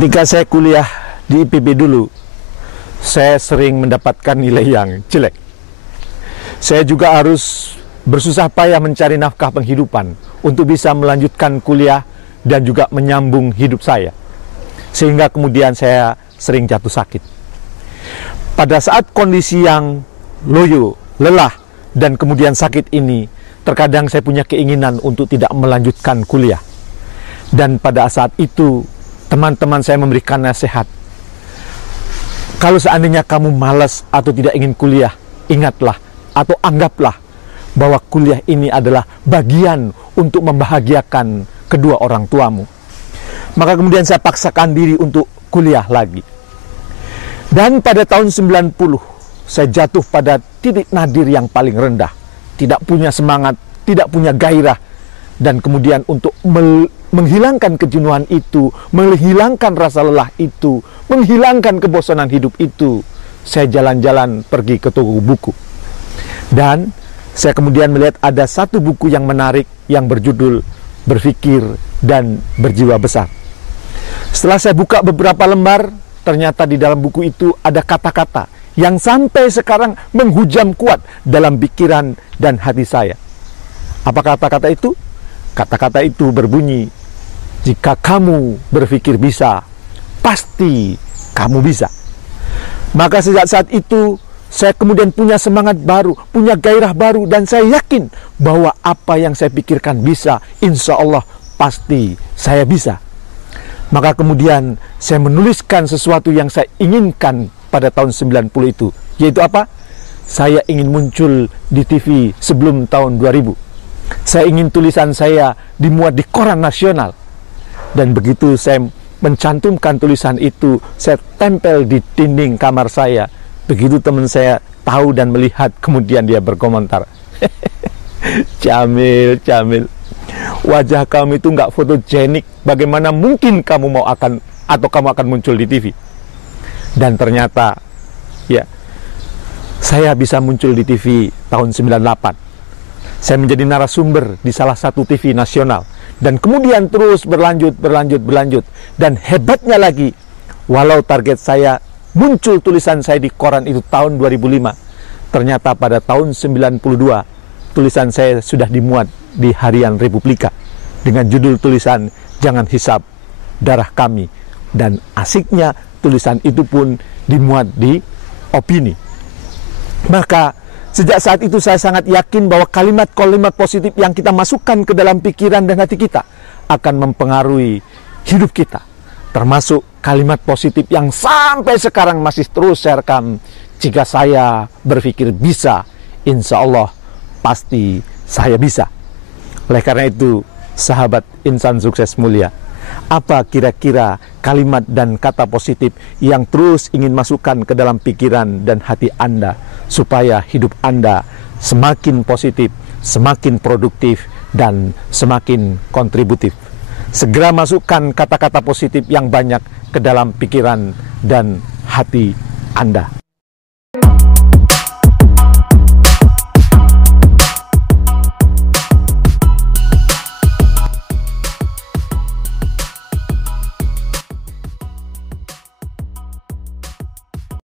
Ketika saya kuliah di IPB dulu, saya sering mendapatkan nilai yang jelek. Saya juga harus bersusah payah mencari nafkah penghidupan untuk bisa melanjutkan kuliah dan juga menyambung hidup saya. Sehingga kemudian saya sering jatuh sakit. Pada saat kondisi yang loyo, lelah, dan kemudian sakit ini, terkadang saya punya keinginan untuk tidak melanjutkan kuliah. Dan pada saat itu, teman-teman saya memberikan nasihat. Kalau seandainya kamu malas atau tidak ingin kuliah, ingatlah atau anggaplah bahwa kuliah ini adalah bagian untuk membahagiakan kedua orang tuamu. Maka kemudian saya paksakan diri untuk kuliah lagi. Dan pada tahun 90, saya jatuh pada titik nadir yang paling rendah. Tidak punya semangat, tidak punya gairah. Dan kemudian untuk menghilangkan kejenuhan itu, menghilangkan rasa lelah itu, menghilangkan kebosanan hidup itu, saya jalan-jalan pergi ke toko buku. Dan saya kemudian melihat ada satu buku yang menarik yang berjudul Berpikir dan Berjiwa Besar. Setelah saya buka beberapa lembar, ternyata di dalam buku itu ada kata-kata yang sampai sekarang menghujam kuat dalam pikiran dan hati saya. Apa kata-kata itu? Kata-kata itu berbunyi, jika kamu berpikir bisa, pasti kamu bisa. Maka sejak saat itu, saya kemudian punya semangat baru, punya gairah baru, dan saya yakin bahwa apa yang saya pikirkan bisa, insya Allah pasti saya bisa. Maka kemudian saya menuliskan sesuatu yang saya inginkan pada tahun 90 itu, yaitu apa? Saya ingin muncul di TV sebelum tahun 2000. Saya ingin tulisan saya dimuat di koran nasional. Dan begitu saya mencantumkan tulisan itu, saya tempel di dinding kamar saya. Begitu teman saya tahu dan melihat, kemudian dia berkomentar, Jamil, wajah kamu itu nggak fotogenik. Bagaimana mungkin kamu akan muncul di TV? Dan ternyata, ya, saya bisa muncul di TV tahun 98. Saya menjadi narasumber di salah satu TV nasional. Dan kemudian terus berlanjut. Dan hebatnya lagi, walau target saya muncul tulisan saya di koran itu tahun 2005, ternyata pada tahun 92, tulisan saya sudah dimuat di Harian Republika dengan judul tulisan Jangan Hisap Darah Kami. Dan asiknya tulisan itu pun dimuat di Opini. Maka sejak saat itu saya sangat yakin bahwa kalimat-kalimat positif yang kita masukkan ke dalam pikiran dan hati kita akan mempengaruhi hidup kita. Termasuk kalimat positif yang sampai sekarang masih terus saya rekam. Jika saya berpikir bisa, insya Allah pasti saya bisa. Oleh karena itu, sahabat insan sukses mulia, apa kira-kira kalimat dan kata positif yang terus ingin masukkan ke dalam pikiran dan hati Anda supaya hidup Anda semakin positif, semakin produktif, dan semakin kontributif? Segera masukkan kata-kata positif yang banyak ke dalam pikiran dan hati Anda.